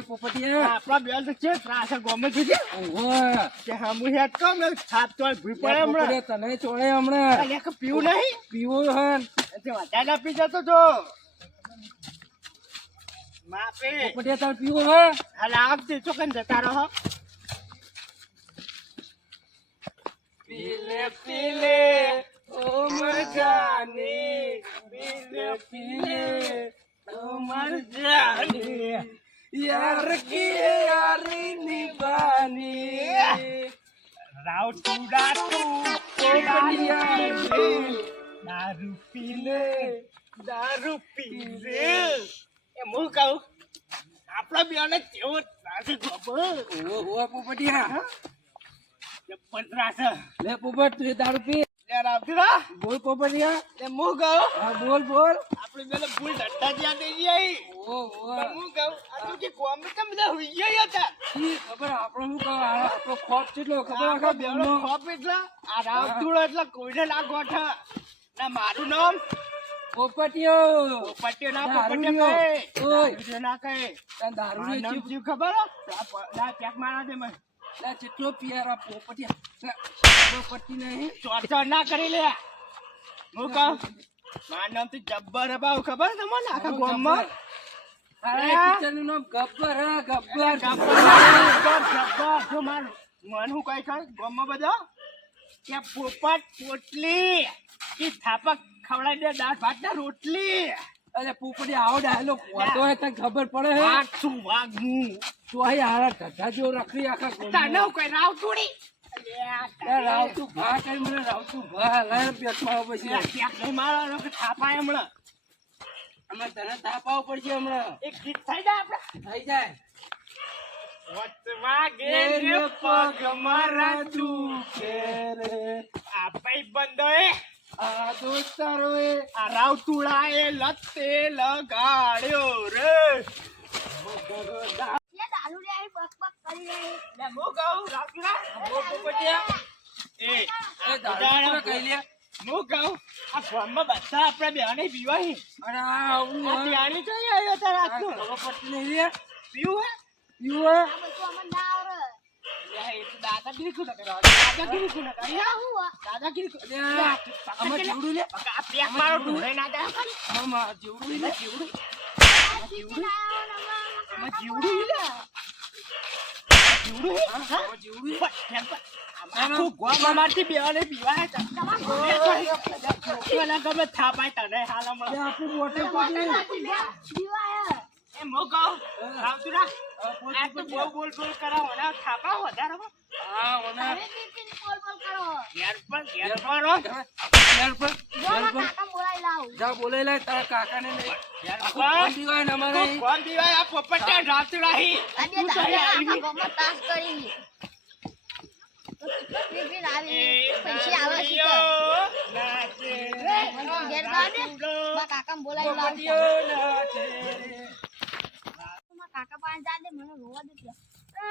બોલ પોપટિયા આપણા બેલ તો છે ત્રાસ ગમે છે કે ઓહો કે હમુ હેડ કમ ને છાપ તો ભૂઈ પડે હમણાં પોપટિયા તને ચોળે હમણાં અલ્યા કે પીવું નહીં પીવો હન તે વધારે ના પી જતો તો માપે પોપટિયા તાર પીવો હે હાલ આવતી ચોકન જતા રહો પીલે પીલે ઓ મરજાની પીલે પીલે ઓ મરજાની યાર કી યારી નિભાની રાવ ટુડા ટુ પોપટિયા દારૂ પી લે દારૂ પી લે એ હું કહું? આપણા બેને કેવો ત્રાસ ખબર. ઓ ઓ પોપટિયા જબ્બર ત્રાસ લે પોપટ તું દારૂ પી. બોલ પોપટિયા એ મુ કહું હા બોલ બોલ. આપણે બેને ભૂલ ધટ્ટા જ્યાં દઈ જાય ઓ ઓ. આ તો કે કોમ તો બધા હુઈ ગયા હતા ઈ ખબર આપણો શું કહો? આપણો ખોફ કેટલો? ખબર આખા બેનો બેનો ખોપ એટલા આ રાવ ટુડો એટલે કોઈને ના ગોઠા. ના મારું નામ? પોપટિયો. પોપટીઓ ના. કહે ઓય. ના કહે તાર દારૂ ને ખબર ના પેક મારા દે મને લા જેટલો પિયારા પોપટિયા પોપટી નહીં ચોર ના કરી લે. હું કહું? મારું નામ તો જબ્બર બાવ ખબર છે તમને? આખા ગામમાં? અરે નામ ગબ્બર ગબ્બર. જો મારું મન હું કઈ ગામમાં બધા? કે પોપટ પોટલી. કે થાપક ખવડાવી દે દાળ ભાત ને રોટલી. અરે પોપટી આવો વાતો તને ખબર પડે વાઘ શું વાઘ હું તો અહીં આરા ઢઢા જેવો રખડી આખા તને કોઈ રાવતુડી રાવતું ભા કરી મને રાવતું ભા. લાય પેટમાં આવો પછી. નહીં મારો કે થાપાય હમણાં. અમે તને પડશે હમણાં. એક ગીત થઈ જાય આપણે? થઈ જાય. વચવા એ ગેર પગ મારા દુખે રે. આ ભાઈબંધોએ આ દોસ્તારોએ આ રાવતુળાએ લતે લગાડ્યો રે. દાદાગીરી કોને કરે? દાદાગીરી કોને કરે? આ હું હો? દાદાગીરી આમાં જીવડું લે મારો ઢોળાઈ ના ખાલી. જીવડું લે જીવડું જીવડું લે. થાપાય તને હાલ હમણાં. આ તો બહુ બોલ બોલ કરાવો ને. થાપા વધારે હા, ઓના. બોલ બોલ કરો. ઘેર પર ઘેર પર ઘેર પર, જો ઘેર મારા પર. કાકા બોલાવી જા બોલાઈ લાય તારા કાકાને લઈ. ઘેર આખું પર. ગામ પીવાય ને અમારે? કોણ પીવાય આ પોપટિયા રાવતુરા તું તો આખા આવી. તાસ કરી. પૈસા આવે છે કાકા બોલાવી લાવું પોપટીયો નાચે રે. મારા કાકા પાસે જા દે મને રોવા દે ત્યાં. એ,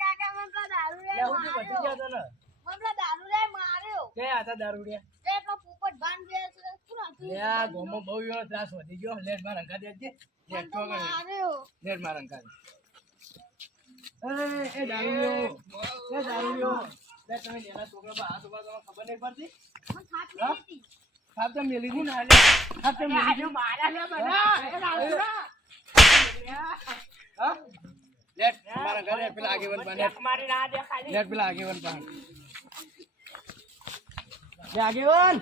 કાકા મને પેલા દારૂ લે લે, હું તો બચી ગયો માર્યો તને. મને પેલા દારૂ લે માર્યો હતા દારૂડિયા? બે લે, ગામમાં બહુ એવો ત્રાસ વધી ગયો. લેટમાં રંગા દેજે. લેટમાં રંગા દે. એ, એ દારૂડિયો. એ દારૂડિયો. લે, તમે નેના છોકરા પર હાથ ઊભા કરો, ખબર નહીં પડતી? હાથ તો મેલી હતી ને, લે. તો મેલી હતી. એ દારૂડિયા. હા? લેટ, મારા ઘરે પેલા આગેવન પાસે. લેટ પેલા આગેવન પાસે. જે આગેવાન.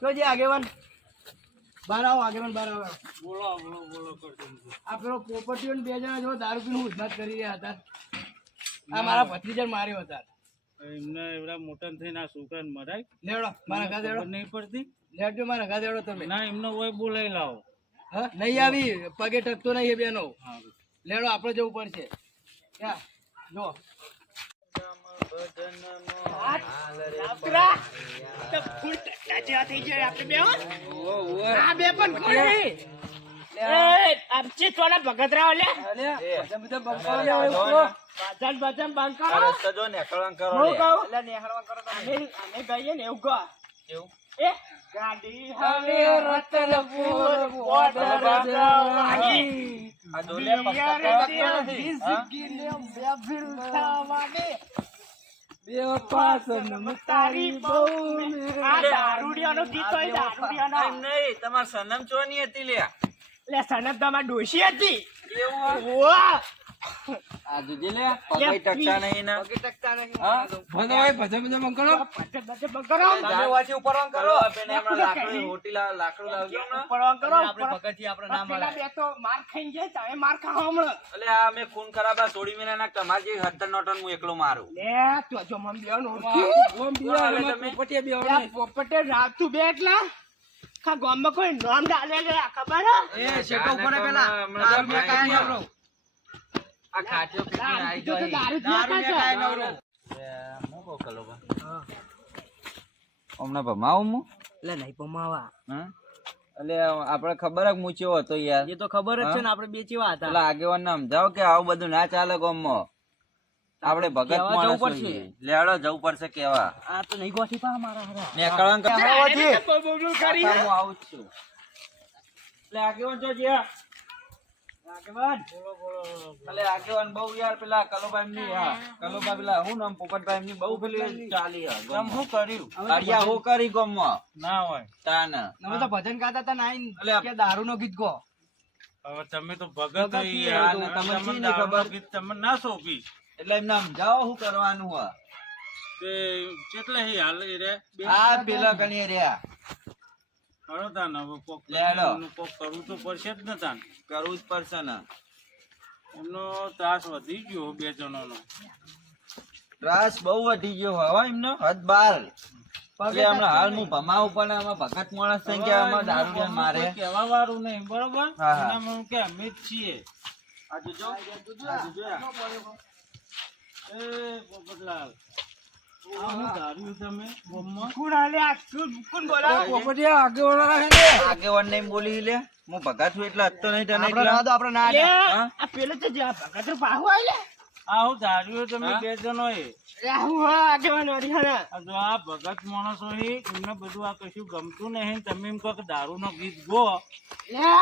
તો જે આગેવાન. બાર આવો આગેવાન બાર આવો. બોલો બોલો બોલો કરતો આ પેલો પોપટીઓ ને બે જણા જો દારૂ પીને ઉધમાત કરી રહ્યા હતા. આ મારા ભત્રીજાને માર્યો હતા. એમને એવડા મોટા થઈને આ છોકરાને મરાય? લેવડો મારા ઘા ખબર નહીં પડતી. લેવડો મારા ઘા દેવડો તમે. ના એમનો હોય બોલાઈ લાવો. હા નહીં આવી પગે ટકતો નહીં એ બેનો. લેડો આપણે જવું પડશે. ક્યાં? જો. ભગતરાઓ લે દારૂડિયાનો ગીત હોય દારૂડિયાનો એમ નહીં, તમાર સનમ ચોની હતી લે સનમ તમાર ડોશી હતી. આ જોજે લે પગઈ ટકતા નહીં ને. હા? ભલે ભાઈ ભજન ભજન બંધ કરો. પચે પચે તમે વાંચી ઉપર કરો. પેને હમણાં લાકડું હોટી લાકડું લાવજો ને. પરવાન કરો પગથિયે આપણે ના પેલા બે તો માર ખાઈને જાય તમે માર ખાઓ હમણાં. એટલે આ મેં ખૂન ખરાબ આ સોડી મેના નાખ તમારે જે હત્તર નોટન હું એકલો મારું. લે તો જો મમ બેનો ગોમ તમે? પોપટે રાતું બે એટલા? ખા ગામમાં કોઈ નામ ડાલે ખબર એ શેકો ઉપર પેલા. કાંઈ આ પીને આઈ દારૂ ના ખાતા. હું કહું કલો હમણાં ભમાવું હું લે નહીં પમાવા હા એટલે આપણે ખબર જ હું ચેવો હતો યાર એ તો ખબર જ છે ને આપણે બે ચેવા એટલે આગેવાન ને સમજાવો કે આવું બધું ના ચાલે ગામમાં આપણે ભગત પડશે. છીએ. લેવડો જવું પડશે કેવા આ તો નહીં ગોઠી પા મારા હરા હું આવું છું એટલે આગેવાન જો જ્યાં આગેવાન? એટલે આગેવાન બહુ યાર પેલા કલોભાઈ ની હા કલોભાઈ પેલા હું નામ? પોપટભાઈ ની બહુ પેલી ચાલી હા તમે શું કર્યું અડિયા હું કરી ગામમાં ના હોય. તાન અમે તો ભજન ગાતા હતા નાઈન કે દારૂ નો ગીત ગો? હવે તમે તો ભગત તમે ખબર? ગીત તમે ના સોંપી એટલે એમને સમજાવો શું કરવાનું હોય? તે કેટલે હાલ રે? આ પેલા કણી રહ્યા. કરો તાન હવે કોક. કોક કરવું તો પડશે જ ને તાન. કરવું જ પડશે ને. એમનો ત્રાસ વધી ગયો બે જણોનો. ત્રાસ બહુ વધી ગયો હવે એમનો હદ બાર. પગે હમણાં હાલ હું ભમાવું પણ આમાં ભગત માણસ થઈ ગયા આમાં દારૂડિયા મારે. કેવા વાળું નહીં બરોબર? હા. એનામાં કે અમે જ છીએ. આ જોજો. આ જોજો એ પોપટલાલ આગેવાના આગેવાન ને બોલી લે. હું ભગત છું એટલે હતો નહીં તને આપણે એટલે. ના આપડે ના લે. આ આ પેલો તો જે ભગત પાહુ આલે આ હું ધાર્યું તમે બે જણોએ? રાહુ હા આગેવાન વાળી હના આ જો આ ભગત માણસો હી, એમને બધું આ કશું ગમતું નહીં. તમે એમ કહો કે દારૂ નો ગીત ગો.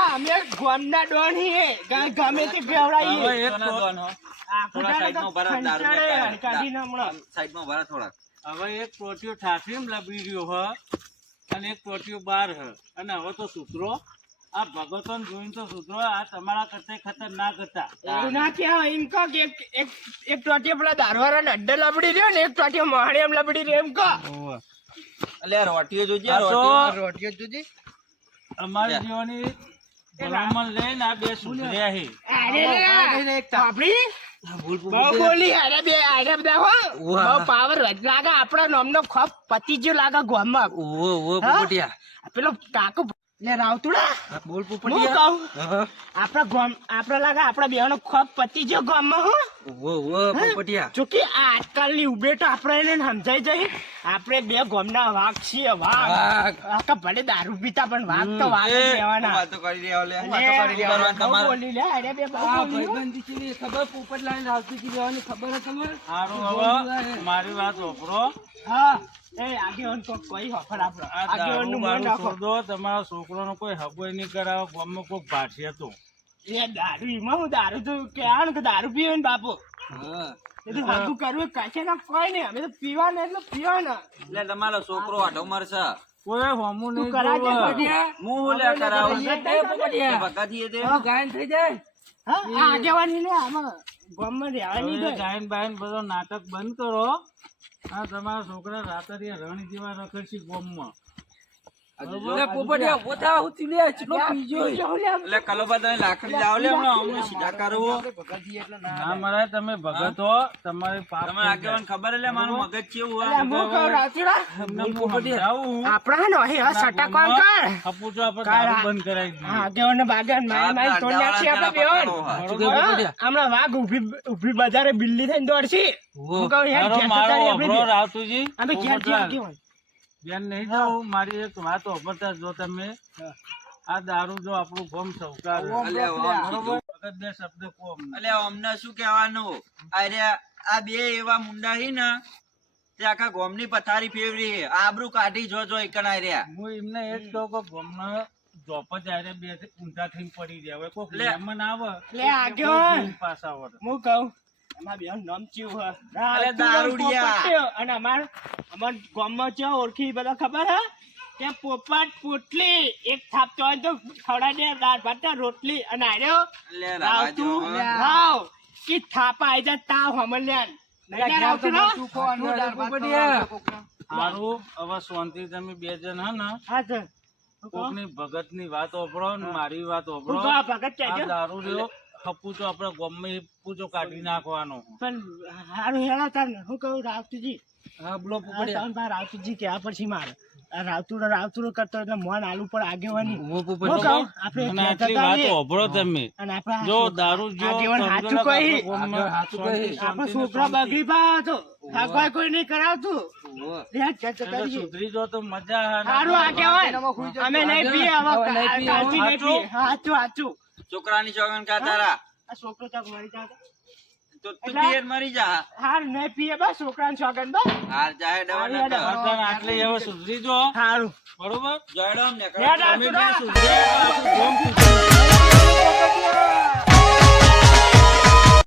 અમે ગોમના ડોન ગમે તે હવે એક હવે ટોટીઓ ઠાઠીને લબડી રહ્યો હ અને એક ટોટીઓ બાર હ. અને હવે તો સૂત્રો. આ ભગતોને જોઈને તો સુધરો આ તમારા કરતા ખતરનાક હતા. એવું ના કહેવાય એમ કહો કે એક એક એક ટોટીઓ પેલા દારૂવાળાને અડ્ડે લબડી રહ્યો ને એક ટોટીઓ મોહણી એમ લબડી રહ્યો એમ કહો. એટલે રોટીઓ જોજે રોટીઓ. જોજે. અમારી જીવની ભલામણ લઈને આ બે સુધર્યા છે. અરે આપણી બહુ બોલી અરે બે અરે બધા હો. બહુ પાવર લાગે આપણા નામનો ખોફ પતી ગયો લાગે ગામમાં ઓહો ઓહો હા? પોપટિયા પેલો કાકો લે રાવતુડા. બોલ હું પોપટિયા કહું આપણા ગામ આપણા લાગે આપણા બેનો ખોફ પતી ગયો ગામમાં હો. ઓ ઓ પોપટિયા. ચોકી કે આ આજકાલની ઉભેટ આપણે એને સમજાઈ જાય. આપણે બે ગામના વાઘ છીએ વાઘ. આખા ભલે દારૂ પીતા પણ વાઘ તો વાઘ લેવાના વાતો કરી લેવા લે વાતો કરી લેવા તમારે બોલી લે અરે બે. ભાઈબંધી ચીલી ખબર પોપટલાલ ને રાવતીજી બેહવાની ખબર હે તમને? સારું હવે મારી વાત ઓપરો હા. એ છોકરો નો કોઈ દો તમારા હગોય નહીં કરાવો ગામમાં કોઈ ભાઠી હતું. એ દારૂ એમાં હું દારૂ તો કહેવાનું કે દારૂ પીવે ને બાપુ? હા. એ તો હગું કરવું કશે ના કોઈ નહીં અમે તો પીવાના એટલે પીવાના. એટલે તમારો છોકરો આટો મરશે કોઈ હોમું નહીં કરાજે. હું હું લે કરાવું? તે આ ગાયન થઈ જાય? હા. આ આગેવાની ને આમાં ગામમાં રહેવાની હવે ગાયન બાયન બધો નાટક બંધ કરો. આ તમારા છોકરા રાતરિયા રણ જેવા રખડશે ગામમાં. તમે લાકડી લાવો લે હમણાં અમને સીધા કરવો. ના મરાય તમે ભગત હો તમારે આગેવાન ખબર એટલે મારું મગજ કેવું અલા, હોય હું કહું રાતીડા, તમને હું સમજાવું? આપણા નો હે સટા કોણ કર. ખપુચો આપણે બંધ કરાવી આગેવાન ને બાગેવાન મારી મારી તોડ નાખશે આપણે બેવાન. હમણાં વાઘ ઊભી ઊભી બજારે બિલ્લી થઈને દોડશી. હું કહું યાર. રાવતુજી અમે ઘેર. બેન નહીં જાઉં. મારી એક વાત ઓપરતા જો તમે. આ દારૂ જો આપણું ફોર્મ સૌકાર અલ્યા, બરોબર બે શબ્દ કોમ. એટલે અમને શું કહેવાનું? અરે આ બે એવા મુંડા હી ને તે આખા ગોમની પથારી ફેરવી આબરૂ કાઢી જો જો એકણ રહ્યા. હું એમને એ જ કહું કે ગમનો જોપ જ આરે બેથી ઊંધા થઈને પડી જાય હવે કોક લે. મહેમાન આવે લે. કોઈ પાછા હું કહું અમાર બેન નમચ્યું હે અરે દારૂડિયા. અને અમાર અમાર ગામમાં છે ઓળખી બધા ખબર હે? કે પોપટ પોટલી એક થાપતો હોય તો ખવડાવી દે દાળ ભાત રોટલી. અને આર્યો લે રાવ તું. રાવ કે થાપા આઈ જા તાવ હમલ્યાન ના? હવે શાંતિ તમે બે જણ હે ને? હા સર કોકની ભગતની વાત ને મારી વાત ઓપડો ભગત દારૂ રહ્યો હપુચો આપણે ગમે પૂચો કાઢી નાખવાનો. પણ હારું હેડા તાર ને હું કહું રાવતીજી. હા બોલો આ ભાઈ રાવતુજી કહેવા પછી મારે. આ રાવતુડો રાવતુડો કરતો એટલે મોન આલુ પર આગેવાની. હું કહું આપણે આટલી વાત. ઓભળો તમે. અને આપણે જો દારૂ જો આગેવાન હાચું કહી. આપણા છોકરા બગડી પા તો. આગળ કોઈ નહીં કરાવતું. સુધરી જો તો મજા આવે. આગેવાન. અમે નહીં પીએ હવે કાલથી નહીં પીએ. હાચું હાચું. છોકરાની ચોગન કા તારા? આ છોકરો તો મરી જાય તો. તો તું પિયર મરી જા. હાર ને પીએ બસ છોકરાની છોકન બસ હાર જાહે ડવા ના આટલે હવે સુધરી જો. હારું. બરોબર? ને તમે સુધરી.